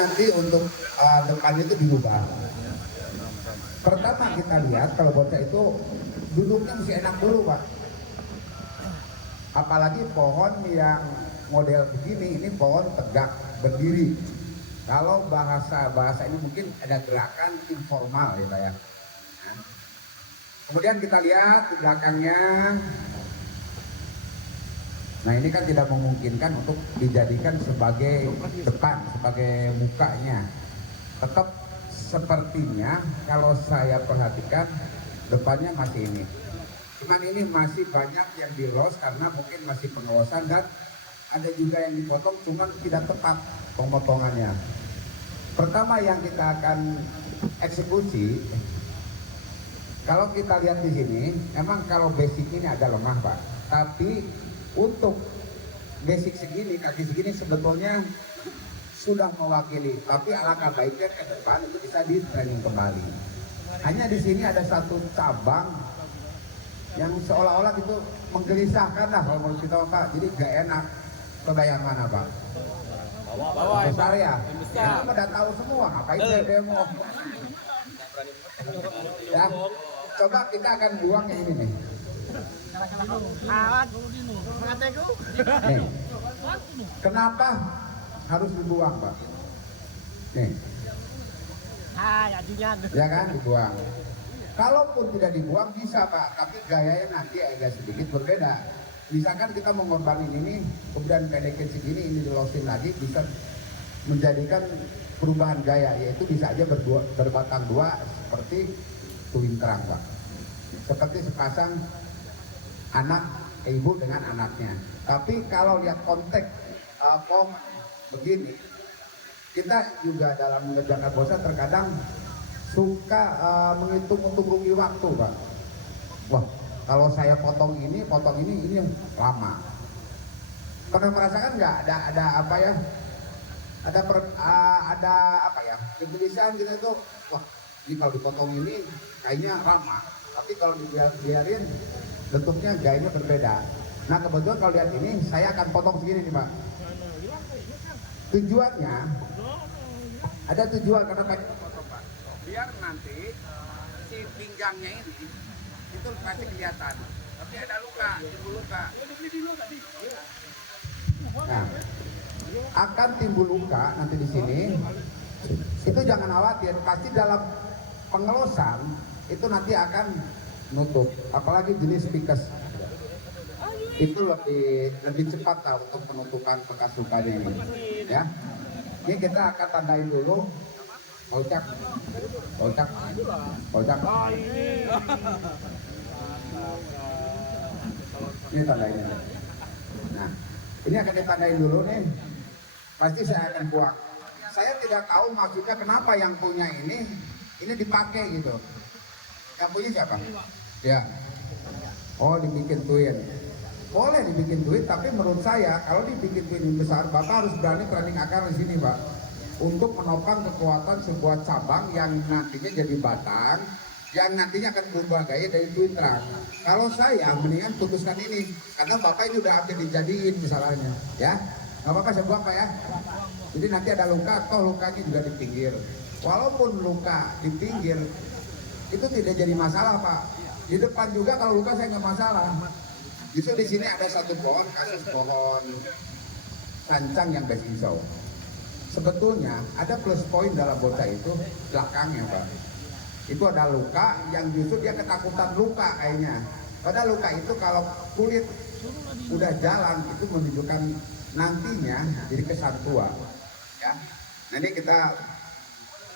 nanti untuk depan itu dirubah. Pertama kita lihat kalau bocah itu duduknya mesti enak dulu Pak. Apalagi pohon yang model begini, ini pohon tegak berdiri. Kalau bahasa ini mungkin ada gerakan informal ya Pak ya. Nah, kemudian kita lihat di belakangnya. Nah ini kan tidak memungkinkan untuk dijadikan sebagai depan, sebagai mukanya. Tetap sepertinya kalau saya perhatikan depannya masih ini. Cuman ini masih banyak yang di loss karena mungkin masih pengawasan dan ada juga yang dipotong cuman tidak tepat pemotongannya. Pertama yang kita akan eksekusi, kalau kita lihat di sini, emang kalau basic ini agak lemah Pak. Tapi untuk basic segini, kaki segini sebetulnya sudah mewakili. Tapi alangkah baiknya ke depan itu bisa di training kembali. Hanya di sini ada satu cabang yang seolah-olah itu menggelisahkan lah kalau menurut kita Pak. Jadi gak enak. Coba yang mana Pak? Bawah besar ya? Kita udah tahu semua, ngapain saya demo? Ya, coba kita akan buang yang ini nih. Nih. Kenapa harus dibuang Pak? Nih. Ya kan dibuang. Kalaupun tidak dibuang bisa Pak, tapi gayanya nanti agak sedikit berbeda. Misalkan kita mengorbanin ini, kemudian pendekin segini, ini dilosin lagi, bisa menjadikan perubahan gaya, yaitu bisa aja berbatang dua seperti twin trunk Pak. Seperti sepasang anak ibu dengan anaknya. Tapi kalau lihat konteks form begini, kita juga dalam mengerjakan bosa terkadang suka menghitung untuk rugi waktu Pak. Wah, kalau saya potong ini yang lama. Pernah merasakan nggak ada apa ya? Ada apa ya? Kegelisahan kita itu, wah, ini kalau dipotong ini kayaknya lama. Tapi kalau dibiarin bentuknya gayanya berbeda. Nah kebetulan kalau lihat ini saya akan potong segini nih Pak. Tujuannya ada tujuan karena pengen potong Pak. Biar nanti si pinggangnya ini itu pasti kelihatan. Tapi ada luka, timbul luka. Nah, akan timbul luka nanti di sini. Itu jangan khawatir, pasti dalam pengelosan itu nanti akan nutup. Apalagi jenis pikes itu lebih cepat lah untuk penutupan bekas lukanya ini. Ya, ini kita akan tandain dulu. Ocak. Ini tandainnya. Nah, ini akan ditandain dulu nih. Pasti saya akan buang. Saya tidak tahu maksudnya kenapa yang punya ini dipakai gitu. Yang punya siapa? Ya. Oh, dibikin twin. Boleh dibikin twin, tapi menurut saya kalau dibikin twin yang besar, Bapak harus berani training akar di sini, Pak. Untuk menopang kekuatan sebuah cabang yang nantinya jadi batang, yang nantinya akan berubah gaya dari twin trunk. Kalau saya mendingan putuskan ini, karena Bapak ini udah hampir dijadiin misalnya, ya. Nggak apa-apa saya buang Pak ya. Jadi nanti ada luka, toh lukanya juga di pinggir. Walaupun luka di pinggir, itu tidak jadi masalah Pak. Di depan juga kalau luka saya nggak masalah. Justru di sini ada satu pohon, kasus pohon sancang yang best hijau. Sebetulnya ada plus poin dalam bocah itu belakangnya Pak. Itu ada luka yang justru dia ketakutan luka kayaknya. Padahal luka itu kalau kulit udah jalan itu menunjukkan nantinya jadi kesan tua. Ya. Nah ini kita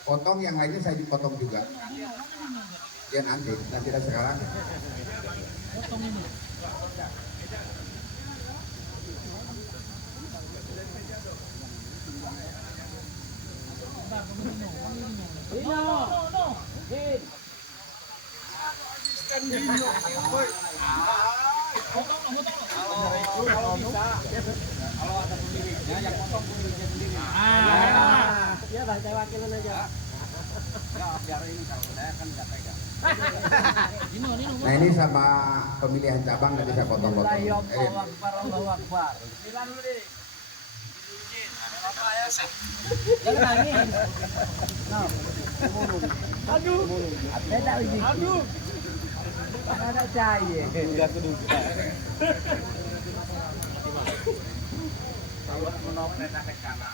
potong, yang lainnya saya dipotong juga. Ya nanti dan sekarang. Kalau bisa, kalau ada pemiliknya yang potong pemiliknya sendiri. Ya bang, saya wakilin aja. Ya, biar ini kalau saya kan nggak pegang. Nah ini sama pemilihan cabang nanti saya potong-potong. Allahu Akbar, Allahu Akbar. Bilang dulu deh. Jangan nangis. Aduh. Ada lagi. Aduh. Ada cahaya. Udah kedua. Kalau menok nenek kana.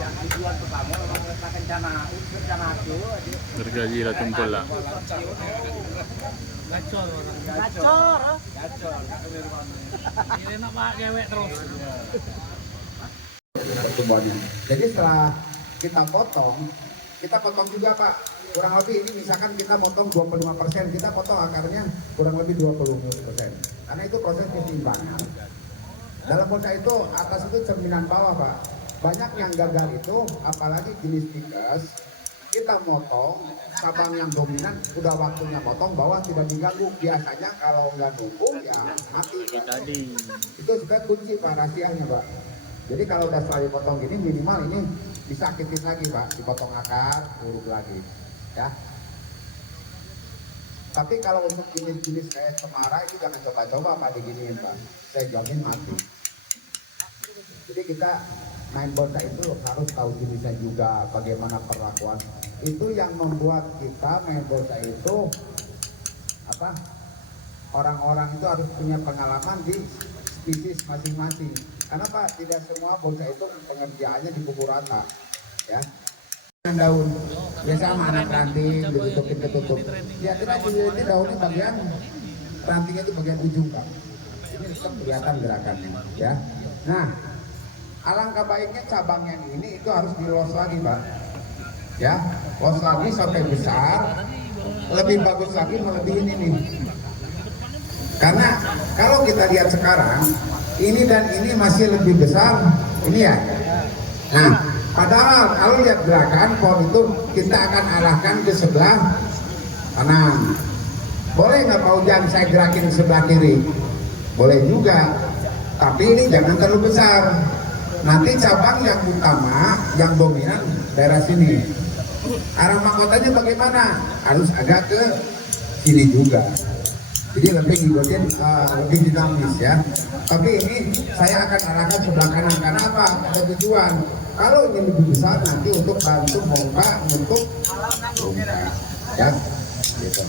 Yang tujuan pertama memang rencana itu Gergaji lah tumpul lah. gacor. Ini nak mak cewek terus. Pertumbuhannya. Jadi setelah kita potong juga Pak. Kurang lebih ini misalkan kita potong 25%, kita potong akarnya kurang lebih 20%. Karena itu proses keseimbangan. Dalam bonsai itu atas itu cerminan bawah Pak. Banyak yang gagal itu, apalagi jenis tikus, kita motong cabang yang dominan, udah waktunya motong, bawah tidak diganggu. Biasanya kalau nggak nunggu ya mati. Itu juga kunci Pak, rahasianya Pak. Jadi kalau udah selesai potong gini, minimal ini disakitin lagi Pak, dipotong akar, urut lagi, ya. Tapi kalau untuk jenis-jenis kayak cemara itu jangan coba-coba Pak diginiin Pak, saya jamin mati. Jadi kita main bonsai itu harus tahu jenisnya juga, bagaimana perlakuan. Itu yang membuat kita main bonsai itu apa? Orang-orang itu harus punya pengalaman di spesies masing-masing. Karena Pak, tidak semua bonsai itu pengerjaannya dipukul rata, ya. Daun biasa sama anak ranting ditutup. Ya tidak ini daunnya bagian rantingnya itu bagian ujung Pak. Ini tetap kelihatan gerakannya, ya. Nah, alangkah baiknya cabang yang ini itu harus dilos lagi Pak, ya, los lagi sampai besar, lebih bagus lagi melebihi ini nih. Karena kalau kita lihat sekarang ini dan ini masih lebih besar ini ya. Nah, padahal kalau lihat gerakan pohon itu kita akan arahkan ke sebelah kanan. Boleh nggak Pak Ujang saya gerakin ke sebelah kiri? Boleh juga, tapi ini jangan terlalu besar. Nanti cabang yang utama, yang dominan daerah sini. Arah mahkotanya bagaimana? Harus agak ke sini juga. Jadi lebih ngikutin lebih dinamis ya. Tapi ini saya akan arahkan sebelah kanan. Karena apa? Ada tujuan. Kalau ini lebih besar nanti untuk bantu bongkar untuk bongkar, ya. Gitu.